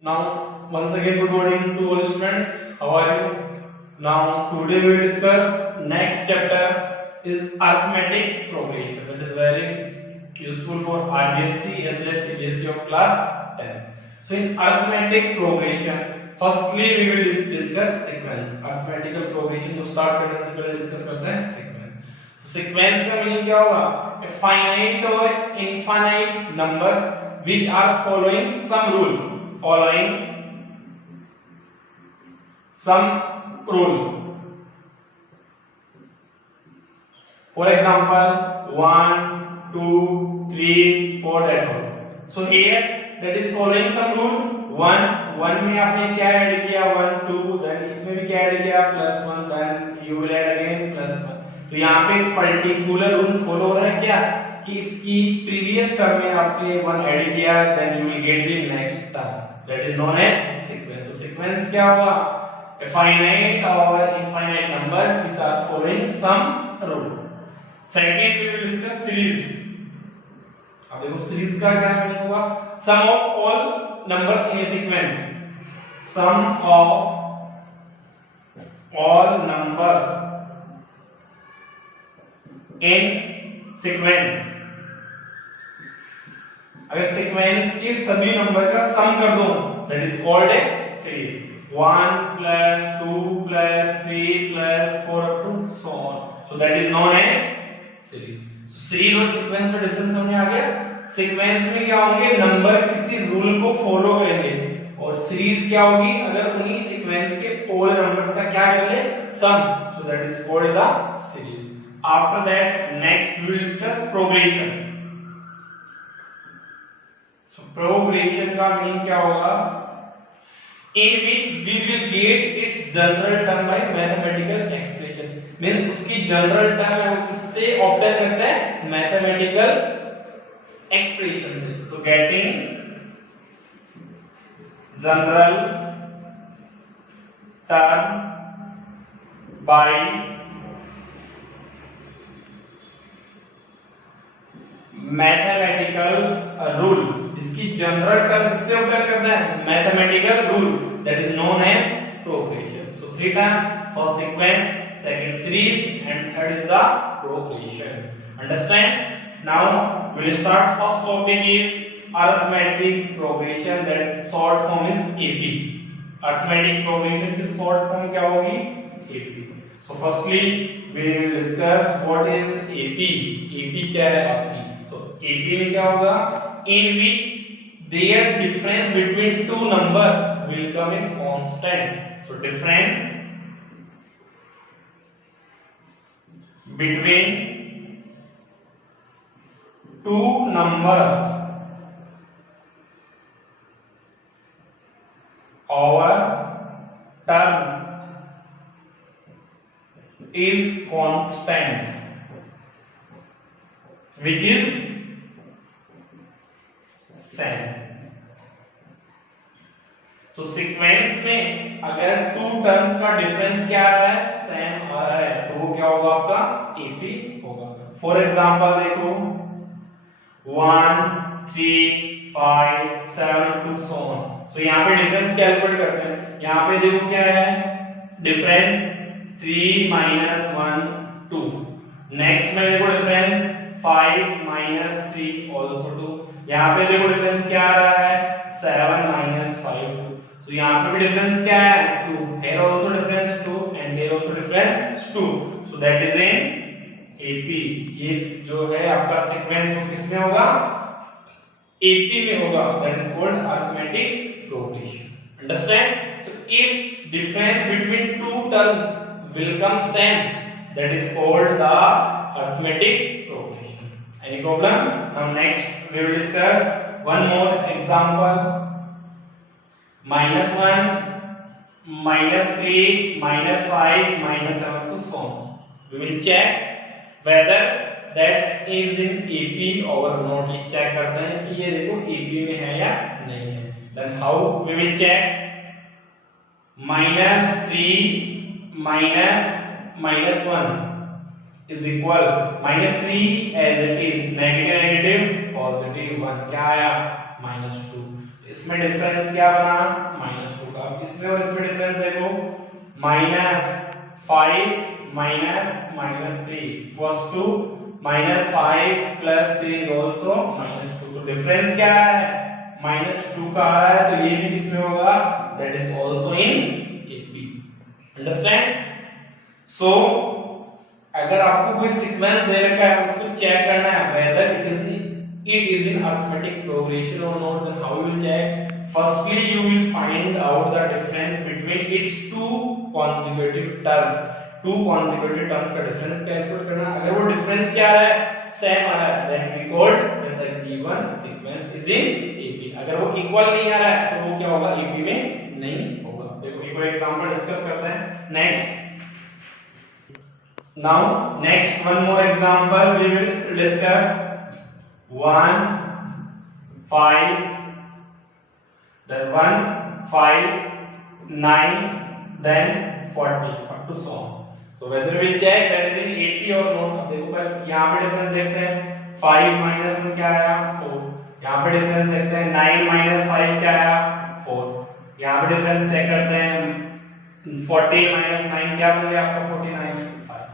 Now, once again, good morning to all students. How are you? Now, today we will discuss next chapter is arithmetic progression. That is very useful for RBSc as well as CBSE of class 10. So, in arithmetic progression, firstly we will discuss sequence. Arithmetical progression को start करने से पहले discuss करते हैं sequence. So, sequence का meaning क्या होगा? A finite or infinite numbers which are following some rule. Following some rule. For example, 1, 2, 3, 4 that one. So here that is following some rule. 1 में आपने क्या ऐड किया 1 2 then इसमें भी क्या ऐड किया +1 then you will add again +1. तो यहाँ पे पर्टिकुलर रूल फॉलो हो रहा है क्या कि इसकी प्रीवियस टर्म में आपने 1 ऐड किया then you will get the next term. That is known as sequence. So sequence क्या होगा? A finite or infinite numbers which are following some rule. Second we will discuss series. अब देखो series का क्या meaning होगा? Sum of all numbers in a sequence. Sum of all numbers in sequence. अगर sequence के सभी number का सम कर दो that is called a series 1 + 2 + 3 + 4 up to so on. So that is known as series. So series और sequence का difference समझ में आ गया. सीक्वेंस में क्या होंगे नंबर किसी रूल को फॉलो करेंगे और सीरीज क्या होगी अगर उन्हीं सीक्वेंस के ऑल नंबर्स का क्या कर ले सम. So that is called the series. After that next we will discuss progression. Progression का मीनिंग क्या होगा in which we will get its general term by mathematical expression. Means उसकी जनरल टर्म है वो किससे ऑब्टेन करते हैं मैथमेटिकल एक्सप्रेशन से. So getting general term by mathematical rule. इसकी जनरल टर्म किससे ऑब्टेन करता है mathematical rule that is known as progression. So three term first sequence second series and third is the progression. Understand. Now we will start. First topic is arithmetic progression that short form is AP. Arithmetic progression की short form क्या होगी AP. So firstly we will discuss what is AP. AP क्या है आपकी. सो AP में क्या होगा in which their difference between two numbers will come in constant. So difference between two numbers or terms is constant, which is same. So sequence में अगर to terms का difference क्या आ रहा है सेम आ रहा है तो वो क्या होगा आपका एपी होगा. फॉर एग्जांपल देखो 1 3 5 7 टू सो ऑन. सो यहाँ पे डिफरेंस कैलकुलेट करते हैं. यहाँ पे देखो क्या है डिफरेंस 3 - 1 2. नेक्स्ट में देखो डिफरेंस 5 - 3 ऑल्सो 2. यहाँ पे देखो डिफरेंस क्या आ रहा है 7 - 5 2. तो यहाँ पे भी डिफरेंस क्या है 2. here also difference 2 and here also difference 2. so that is in AP. ये जो है आपका सीक्वेंस वो किसमें होगा AP में होगा. so that is called arithmetic progression. Understand. so if difference between two terms will come same that is called the arithmetic progression. Any problem? Now next we will discuss one more example. -1 -3 -5 -7 to so on. We will check whether that is in AP or not. ये check करते हैं कि ये देखो AP में है या नहीं है. Then how we will check? -3 - -1 is equal -3 as it is negative positive 1 क्या आया -2. इसमें डिफरेंस क्या बना -2 का। इसमें और इसमें डिफरेंस देखो -5 minus -3 equals to -5 plus 3 is also -2। तो डिफरेंस क्या है -2 का आ रहा है, तो ये भी किसमें होगा that is also in AP. Understand. So अगर आपको कोई सीक्वेंस दे रखा है उसको चेक करना है weather it is in arithmetic progression or not, then how you will check? Firstly you will find out the difference between its two consecutive terms का difference calculate करना। अगर वो डिफरेंस क्या आ रहा है सेम आ रहा है then we call that the given sequence is in AP। अगर वो इक्वल नहीं आ रहा है तो वो क्या होगा AP में नहीं होगा। देखो एक और एग्जांपल डिस्कस करते हैं। Next one more example we will discuss 1 5 then 1 5 9 then 40 up to so on। So whether we will check that is in AP or not। अब देखो पहले यहाँ पे डिफरेंस देखते हैं 5 माइनस में क्या आया 4। यहाँ पे डिफरेंस देखते हैं 9 माइनस 5 क्या आया 4। यहाँ पे डिफरेंस चेक करते हैं 14 माइनस 9 क्या बन गया आपका 49 5।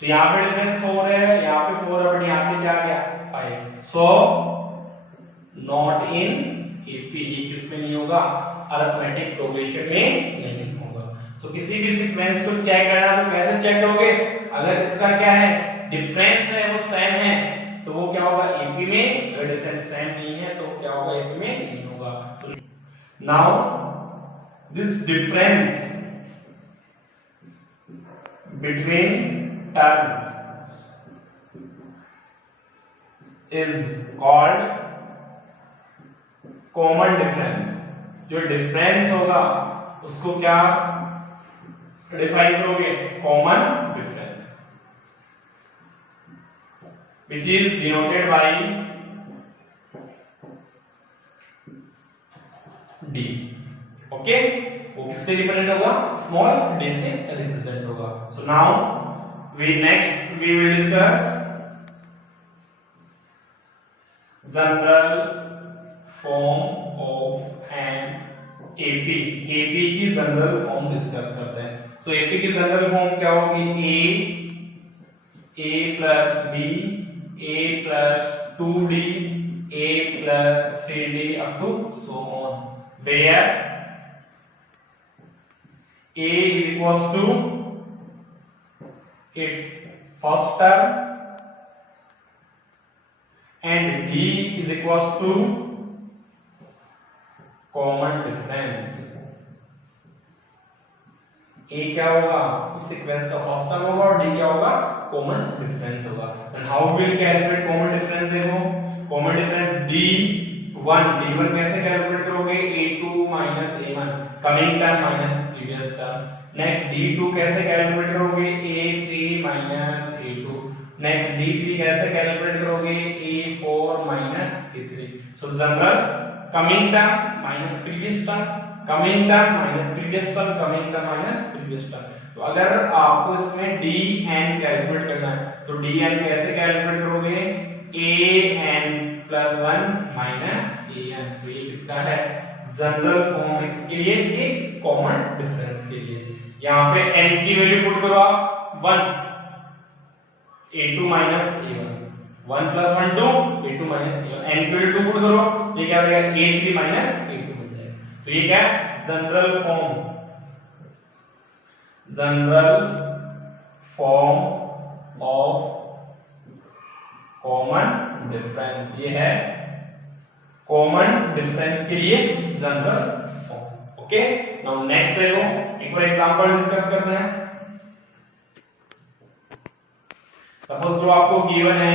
तो यहाँ पे डिफरेंस 4 है, यहाँ पे 4 है, बट यहाँ पे क्या आ गया 5। So not in AP. किसमें नहीं होगा अरिथमेटिक प्रोग्रेशन में नहीं होगा। सो किसी भी सीक्वेंस को चेक करना तो कैसे चेक करोगे? अगर इसका क्या है डिफरेंस है वो सेम है तो वो क्या होगा एपी में, अगर डिफरेंस सेम नहीं है तो क्या होगा एपी में नहीं होगा। Now this difference between terms is called common difference। जो डिफरेंस होगा उसको क्या डिफाइन करोगे common difference, which is denoted by D। Okay, वो किससे रिप्रेजेंट होगा स्मॉल d से रिप्रेजेंट होगा। So now we will discuss general form of an AP। AP की जनरल फॉर्म डिस्कस करते हैं। सो AP की जनरल फॉर्म क्या होगी A plus B A plus 2D A plus 3D up to so on, where A is equals to its first term and D is equals to common difference। A क्या होगा इस sequence का first term होगा और D क्या होगा common difference होगा। And how will calculate common difference? देखो कॉमन डिफरेंस D1 कैसे कैलकुलेट करोगे A2 minus A1 coming term minus previous term. Next D2 कैसे कैलकुलेट करोगे A3 minus A2। Next D3 कैसे कैलकुलेट करोगे A4 माइनस A3। सो general coming term minus previous term, coming term minus previous term, coming term minus previous term. तो अगर आपको इसमें Dn calculate करना है तो Dn कैसे कैलकुलेट करोगे An+1 माइनस An। तो ये किसका है जनरल फॉर्म है, किसके लिए इसके कॉमन डिफरेंस के लिए। यहाँ पे n की वैल्यू पुट करो आप 1 A2 minus A1 1 plus 1 2 A2 minus A1 n की वैल्यू 2 पुट करो ये क्या हो जाएगा A3 माइनस A2 बन जाएगा। तो ये क्या है general form of common difference. ये है कॉमन डिफरेंस के लिए general form. Okay, now next देखो एक और एग्जांपल डिस्कस करते हैं। सपोज जो आपको गिवन है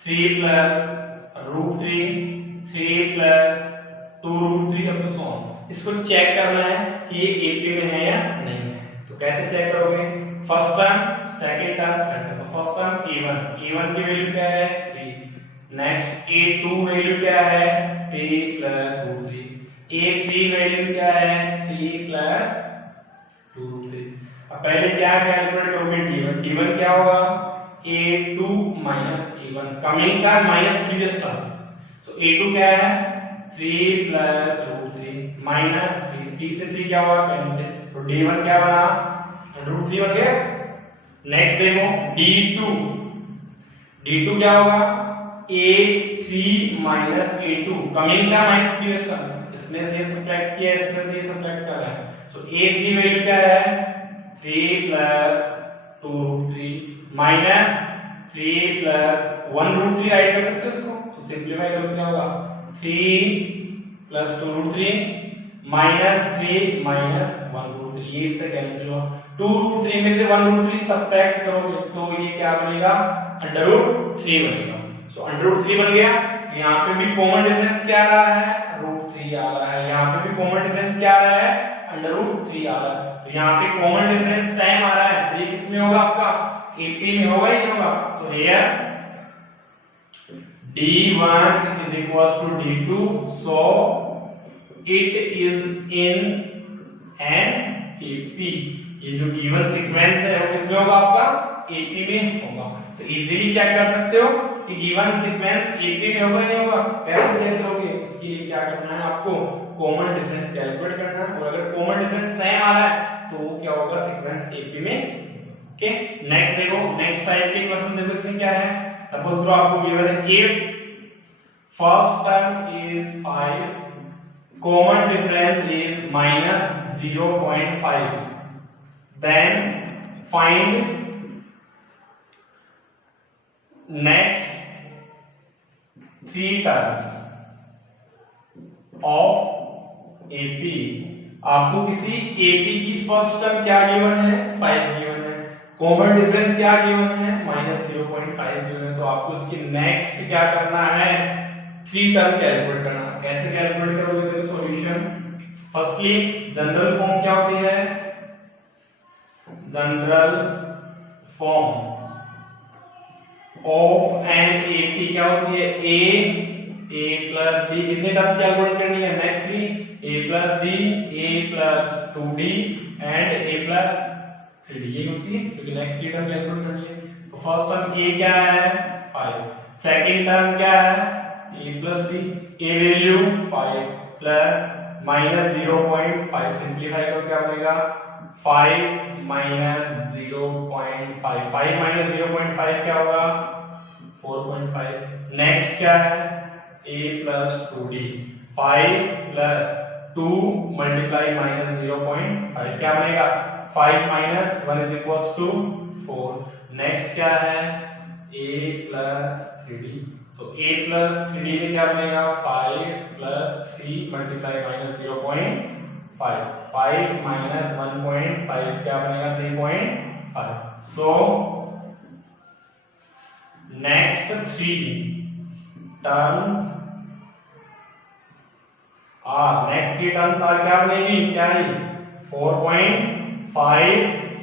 3 plus √3 3 plus 2√3 up to so on. इसको चेक करना है कि ये एपी में है या नहीं है। तो कैसे चेक करोगे? First term second term third term. तो फर्स्ट टर्म A1 की वैल्यू क्या है 3। नेक्स्ट A2 वैल्यू क्या है 3 प्लस √3। A3 वैल्यू क्या है 3 प्लस 2√3। अब पहले क्या कैलकुलेट करोगे D1 क्या होगा A2 minus A1 coming term minus previous term. So A2 क्या है 3 प्लस रूट 3 माइनस 3 से 3 क्या होगा कैंसिल, तो d1 क्या बना रूट 3 बन गया। नेक्स्ट देखो d2 क्या होगा a3 माइनस a2, कमिंग का माइनस प्रीवियस का, इसमें से सब्ट्रैक्ट किया इसमें से सब्ट्रैक्ट कर रहा है, सो a3 वैल्यू क्या है 3 plus 2 root 3 minus 3 plus 1 root 3 write कर सकते हो इसको, तो सिंपलीफाई करो क्या होगा 3 plus 2 root 3 minus 3 minus 1 root 3, ये इससे कैंसिल हुआ, 2 रूट 3 में से 1 रूट 3 सब्ट्रैक्ट करोगे तो ये क्या बनेगा अंडर रूट 3 बनेगा, सो अंडर रूट 3 बन गया। यहाँ पे भी कॉमन डिफरेंस क्या आ रहा है रूट 3 आ रहा है, यहाँ पे भी कॉमन डिफरेंस क्या आ रहा है अंडर रूट 3 आ रहा है, तो यहाँ पे कॉमन डिफरेंस सेम आ रहा है, तो ये किसमें होगा आपका एपी में होगा ही नहीं होगा, so here d1 is equals to d2, so it is in an AP, ये जो गिवन सीक्वेंस है वो किसमें होगा आपका AP में होगा, तो इजीली चेक कर सकते हो कि गिवन सीक्वेंस AP में होगा नहीं होगा, कैसे चेक करोगे, इसके लिए क्या करना है आपको कॉमन डिफरेंस कैलकुलेट करना है, और अगर कॉमन डिफरेंस सेम आ रहा है तो क्या होगा सीक्वेंस AP में। ओके नेक्स्ट देखो, नेक्स्ट टाइप के क्वेश्चन देखो इसमें क्या है, सपोज करो आपको गिवन है if first term is 5, common difference is minus 0.5, then find next 3 terms of AP, आपको किसी एपी की फर्स्ट टर्म क्या गिवन है 5 गिवन है, कॉमन डिफरेंस क्या गिवन है माइनस 0.5 गिवन है, तो आपको इसकी नेक्स्ट क्या करना है 3 टर्म कैलकुलेट करना, कैसे कैलकुलेट करोगे देखो सॉल्यूशन, फर्स्टली जनरल फॉर्म क्या होती है, general form of an AP क्या होती है a प्लस b, कितने टर्म्स कैलकुलेट करनी है next 3 a plus d a plus 2d and a plus 3d, ये होती है क्योंकि नेक्स्ट 3 टर्म कैलकुलेट करनी है, तो फर्स्ट टर्म a क्या है 5, सेकंड टर्म क्या है a plus b, a value 5 plus minus 0.5, simplify करो क्या बनेगा 5 माइनस 0.5, 5 माइनस 0.5 क्या होगा 4.5, नेक्स्ट क्या है a plus 2d, 5 plus 2 multiply minus 0.5 क्या बनेगा 5 minus 1 is equals to 4, next क्या है a plus 3d, so a plus 3d में क्या बनेगा 5 प्लस 3 मल्टीप्लाई माइनस 0.5, 5 माइनस 1.5 क्या बनेगा 3.5, सो नेक्स्ट 3 टर्म्स आर क्या बनेगी क्या है 4.5,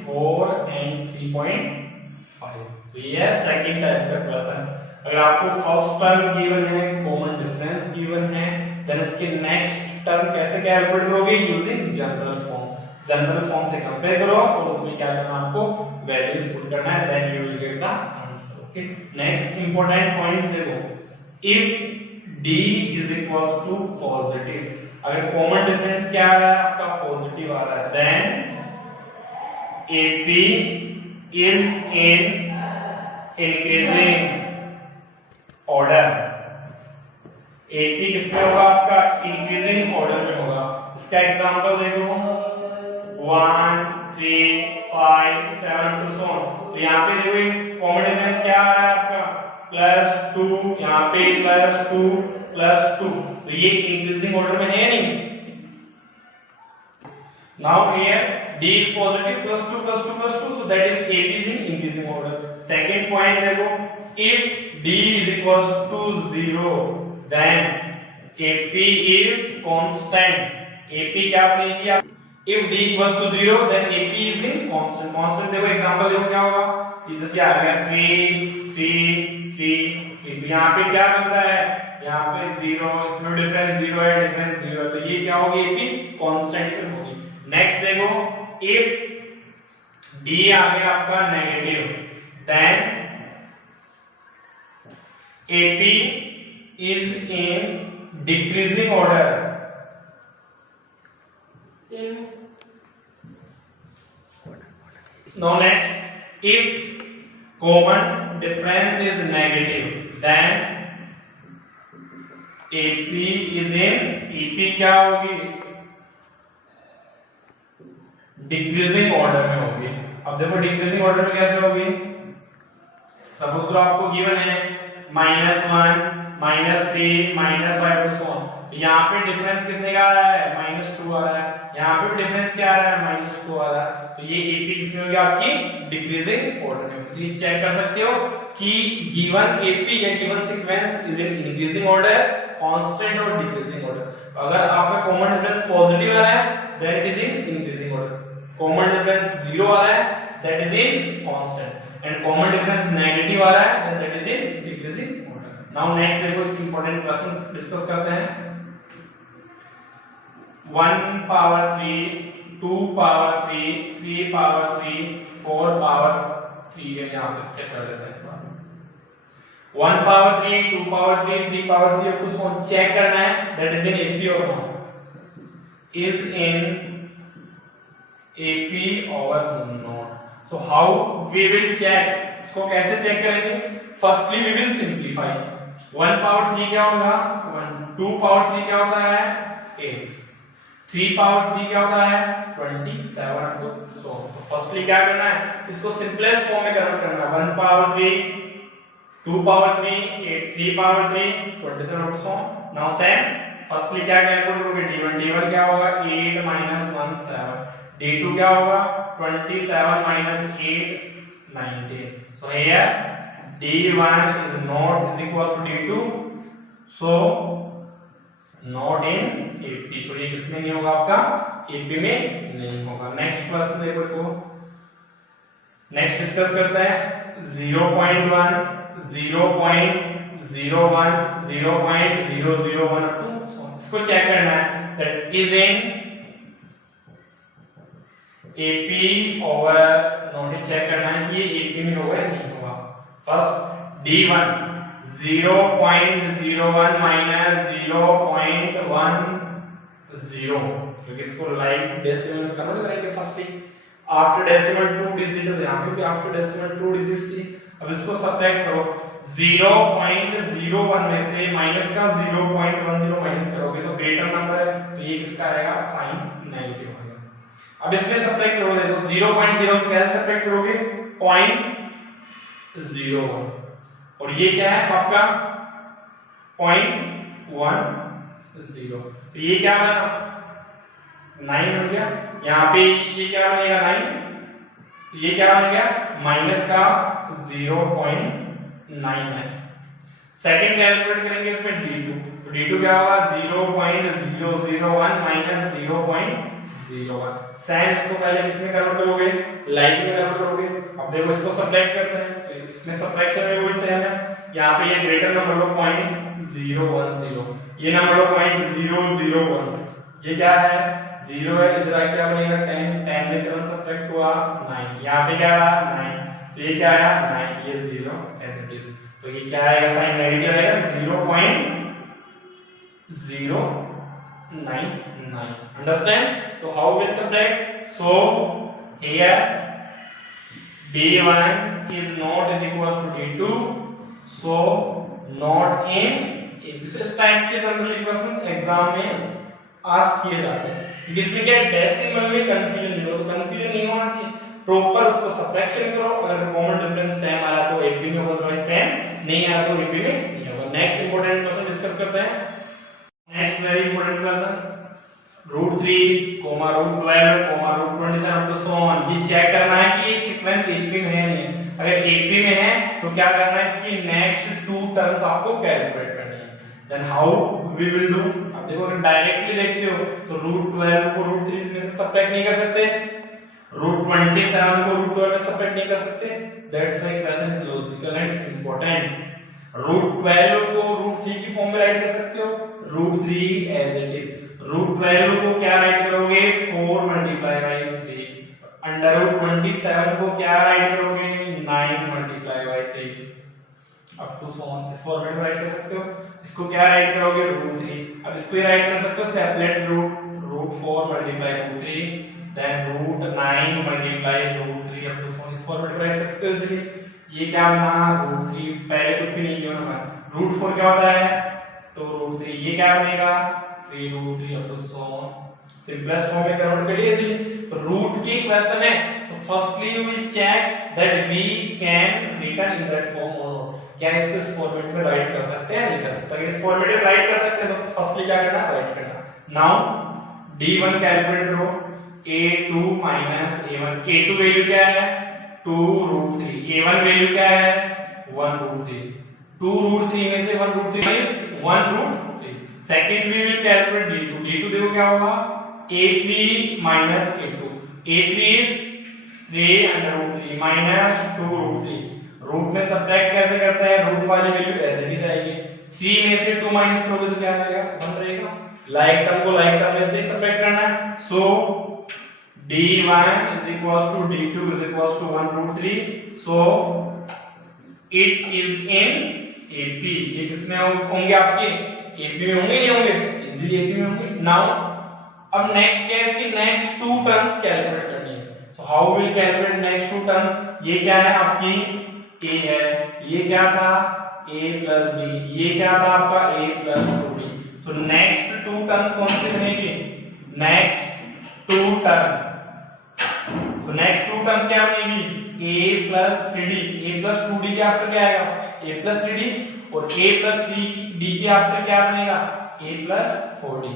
4 एंड 3.5, सो ये सेकंड टाइप का क्वेश्चन। अगर आपको फर्स्ट टर्म गिवन है कॉमन डिफरेंस गिवन है देन उसके नेक्स्ट टर्म कैसे कैलकुलेट करोगे using general form, general form से कंपेयर करो और उसमें क्या करना आपको वैल्यूज पुट करना है, then you will get the answer. Okay next important points देखो, if d is equals to positive, अगर कॉमन डिफरेंस क्या आ रहा है आपका पॉजिटिव आ रहा है, then AP is in increasing order, AP किसमें होगा आपका इंक्रीजिंग ऑर्डर में होगा, इसका एग्जांपल देखो 1 3 5 7 to so on, तो यहाँ पे देखो कॉमन डिफरेंस क्या आ रहा है आपका +2, यहाँ पे +2 +2, तो ये इंक्रीजिंग ऑर्डर में है या नहीं, now here d is positive +2 +2 +2, so that is AP is in increasing order। Second point देखो, if d is equals to 0 then AP is constant, AP क्या बनेगी आप, if d equals to 0 then AP is in constant, constant देखो example देखो क्या होगा, ये जैसे आ गया 3 3 3 3, तो यहाँ पे क्या बन रहा है यहाँ पे 0, इसमें डिफरेंस 0 है, डिफरेंस 0 है, तो ये क्या होगी AP कांस्टेंट पे होगी। नेक्स्ट देखो, इफ d आ गया आपका negative then AP is in decreasing order, now next if common difference is negative then AP is in EP क्या होगी, डिक्रीजिंग ऑर्डर में होगी। अब देखो डिक्रीजिंग ऑर्डर में कैसे होगी, सपोज करो आपको गिवन है -1 -3 -5 तो सो ऑन, तो यहाँ पे डिफरेंस कितने का आ रहा है, -2 आ रहा है, यहाँ पे डिफरेंस क्या आ रहा है, -2 आ रहा है, तो ये एपी किसमें होगी आपकी डिक्रीजिंग ऑर्डर में। तो ये चेक कर सकते हो कि गिवन एपी या given sequence is in increasing order, constant और डिक्रीजिंग ऑर्डर। अगर आपका कॉमन डिफरेंस पॉजिटिव आ रहा है then it is in increasing order, common difference 0 आ रहा है that is in constant, and common difference negative आ रहा है then that is in decreasing order. Now next देखो एक इंपॉर्टेंट क्वेश्चन डिस्कस करते हैं। 1 पावर 3 2 पावर 3 3 पावर 3 4 पावर 3 के यहां से चेक कर लेते हैं। 1 पावर 3 2 पावर 3 3 पावर 3 उसको चेक करना है दैट इज इन एपी और नॉट, इज इन एपी और not. So how we will check, इसको कैसे चेक करेंगे, firstly we will simplify. 1 power 3 क्या होगा 1, 2 पावर 3 क्या होता है 8, 3 पावर 3 क्या होता है 27 को सो। तो फर्स्टली क्या करना है, इसको सिंपलेस्ट फॉर्म में कन्वर्ट करना है। 1 पावर 3 2 पावर 3 8 3 पावर 3 27 को सो। नाउ सेम फर्स्टली क्या कैलकुलेट करोगे, d1 d1 क्या होगा 8 - 1 7, d2 क्या होगा 27 - 8 19। so here d1 is not is equals to d2, so not in AP, so ये किसमें नहीं होगा आपका AP में नहीं होगा। नेक्स्ट क्वेश्चन देखो, नेक्स्ट डिस्कस करते हैं 0.1 0.01 0.001 अप टू, इसको चेक करना है that is in AP over not, check करना है कि ये AP में होगा या नहीं होगा। फर्स्ट D1 0.01 - 0.10, क्योंकि इसको लाइक डेसिमल में कन्वर्ट करेंगे फर्स्टली, आफ्टर डेसिमल 2 डिजिट है, यहाँ पे भी आफ्टर डेसिमल 2 डिजिट थी। अब इसको सब्ट्रैक्ट करो, 0.01 में से माइनस का 0.10 माइनस करोगे तो ग्रेटर नंबर है, तो ये किसका आएगा साइन नेगेटिव होगा। अब इसमें सब्ट्रैक्ट करोगे, देखो 0.0 तो कैसे सब्ट्रैक्ट करोगे 0.01, और ये क्या है आपका 0.10, तो ये क्या बना 9 बन गया। यहाँ पे ये क्या बनेगा 9, तो ये क्या बन गया माइनस का 0.99। सेकंड कैलकुलेट करेंगे इसमें d2, तो d2 क्या होगा 0.001 माइनस 0.01। सेम इसको पहले किसमें कन्वर्ट करोगे लाइक में कन्वर्ट करोगे। अब देखो इसको सब्ट्रैक्ट करते हैं, तो इसमें सब्ट्रैक्शन में वही सेम है, यहाँ पे ये ग्रेटर नंबर लो 0.010, ये नंबर लो 0.001, ये क्या है 0 है, इधर आके क्या बनेगा 10 में 7 सब्ट्रैक्ट हुआ 9, यहाँ पे क्या रहा 9, तो ये क्या आया 9, ये 0 एज इट इज, तो ये क्या आएगा साइन नेगेटिव आएगा 0.099। Understand? So how will subtract, so here d1 is not is equals to d2, so not in इस टाइप के जनरल इक्वेशंस एग्जाम में आस्क किए जाते हैं, इसलिए क्या डेसिमल में कंफ्यूजन नहीं हो, तो कंफ्यूजन नहीं होना चाहिए, प्रॉपर उसको सब्ट्रैक्शन करो, अगर कॉमन डिफरेंस सेम आ रहा तो एपी में होगा, अदरवाइज सेम नहीं आ रहा तो एपी में नहीं होगा। नेक्स्ट इंपॉर्टेंट क्वेश्चन डिस्कस करते हैं। नेक्स्ट वेरी इंपॉर्टेंट क्वेश्चन √3, √12, √27 तो सो ऑन, ये चेक करना है कि सीक्वेंस एपी में है नहीं है। अगर एपी में है तो क्या करना है, इसकी नेक्स्ट 2 टर्म्स आपको कैलकुलेट करनी है। Then how we will do, अब देखो अगर डायरेक्टली देखते हो तो √12 को √3 में से सब्ट्रैक्ट नहीं कर सकते, √27 को √12 में सब्ट्रैक्ट नहीं कर सकते, that's why question is logical and important. √12 को √3 की फॉर्म में राइट कर सकते हो, √3 एज इट इज, √12 को क्या राइट करोगे 4 मल्टीप्लाई बाय 3, √27 को क्या राइट करोगे 9 multiply by 3 up to so on, इस फॉर्मेट में राइट कर सकते हो। इसको क्या राइट करोगे √3, अब इसको राइट कर सकते हो separate root 4 multiply root 3 then root 9 multiply root 3 up to so इस फॉर्मेट में राइट कर सकते हो। इसलिए ये क्या बना रूट 3 पहले कुछ भी नहीं किया ना रूट 4 क्या होता है तो रूट 3 ये क्या बनेगा 3 root 3 up to so simplest form में कन्वर्ट कर लिए जी। तो रूट की क्वेश्चन है तो firstly we will check that we can return in that form और नॉट क्या इसको इस फॉर्मेट में राइट कर सकते हैं नहीं कर सकते। अगर इस फॉर्मेट में राइट कर सकते हैं तो फर्स्टली क्या करना राइट करना। नाउ d1 कैलकुलेट करो a2 minus a1 a2 value क्या है 2 रूट 3 a1 वैल्यू क्या है 1 रूट 3 2 रूट 3 में से 1 root 3 is 1 root 3। Second we will calculate d2 d2 देखो क्या होगा a3 minus a2 a3 is 3 under root 3 minus 2 root 3 root में सब्ट्रैक्ट कैसे करते हैं रूट वाली वैल्यू एज इट इज आएगी 3 में से 2 माइनस करोगे तो क्या आएगा 1 रहेगा। लाइक टर्म को लाइक टर्म में से सब्ट्रैक्ट करना है सो d1 is equals to d2 is equals to 1 root 3 so it is in AP ये किसमें होंगे आपके AP में होंगे नहीं होंगे इजीली AP में होंगे। नाउ अब नेक्स्ट क्या है इसकी नेक्स्ट टू टर्म्स कैलकुलेट करनी है so how will calculate next two terms. ये क्या है आपकी a है ये क्या था a plus b ये क्या था आपका a plus 2b so next two terms कौन सी बनेगी नेक्स्ट टू टर्म्स तो नेक्स्ट टू टर्म्स क्या बनेगी a plus 3d a plus 2d के आफ्टर क्या आएगा a plus 3d और a plus 3d के आफ्टर क्या बनेगा a plus 4d।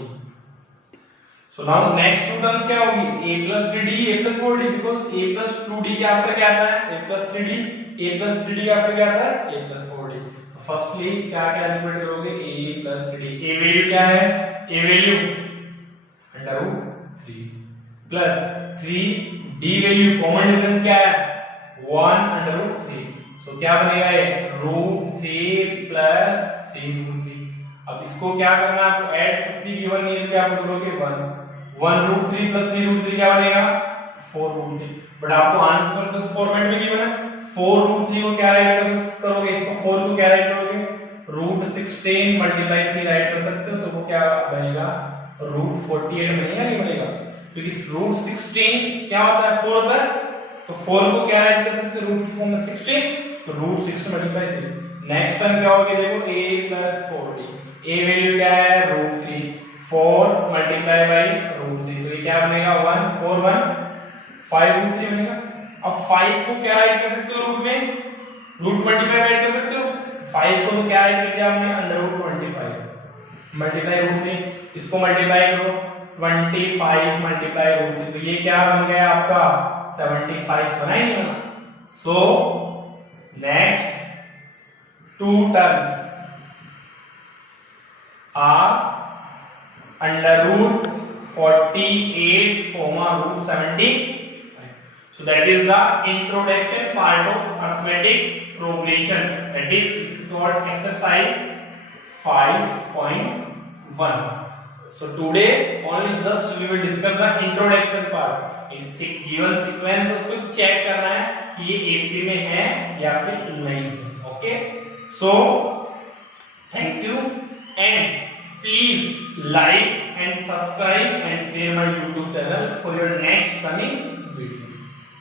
So now next two terms क्या होगी a plus 3d a plus 4d because a plus 2d के आफ्टर क्या आता है a plus 3d a plus 3d के आफ्टर क्या आता है a plus 4d। तो फर्स्टली क्या कैलकुलेट करोगे a plus 3d a value क्या है a value under root 3 plus 3d value common difference क्या है 1 अंडर रूट 3 सो क्या बनेगा ये रूट 3 प्लस 3 रूट 3। अब इसको क्या करना है आपको ऐड कुछ भी गिवन नहीं है तो क्या करोगे 1 रूट 3 प्लस 3 रूट 3 क्या बनेगा 4 रूट 3 बट आपको आंसर तो इस फॉर्मेट में गिवन है 4 रूट 3 को क्या राइट करोगे इसको 4 को क्या राइट करोगे रूट 16 मल्टीप्लाई 3 राइट कर सकते हो तो वो क्या बनेगा रूट 48 बनेगा नहीं बनेगा क्योंकि रूट 16 क्या होता है 4 होता है तो 4 को क्या राइट कर सकते हो रूट की फॉर्म में 16 तो रूट 6 मल्टीप्लाई 3। नेक्स्ट टर्म क्या होगी देखो a plus 4d a value क्या है रूट 3 4 मल्टीप्लाई बाई रूट 3 तो ये क्या बनेगा 1 4 1 5 रूट 3 बनेगा। अब 5 को क्या राइट कर सकते हो रूट में रूट 25 राइट कर सकते हो 5 को तो क्या राइट कर दिया आपने अंडर रूट 25 मल्टीप्लाई रूट 3 इसको मल्टीप्लाई करो 25 मल्टीप्लाई रूट 3 तो ये क्या बन गया आपका 75 बना ही नहीं बना। So next two terms are under root 48 comma root 70 so that is the introduction part of arithmetic progression that is called exercise 5.1 so today only just we will discuss the introduction part in given sequence उसको check करना है कि ये AP में है या फिर नहीं है okay so thank you and please like and subscribe and share my YouTube channel for your next coming video.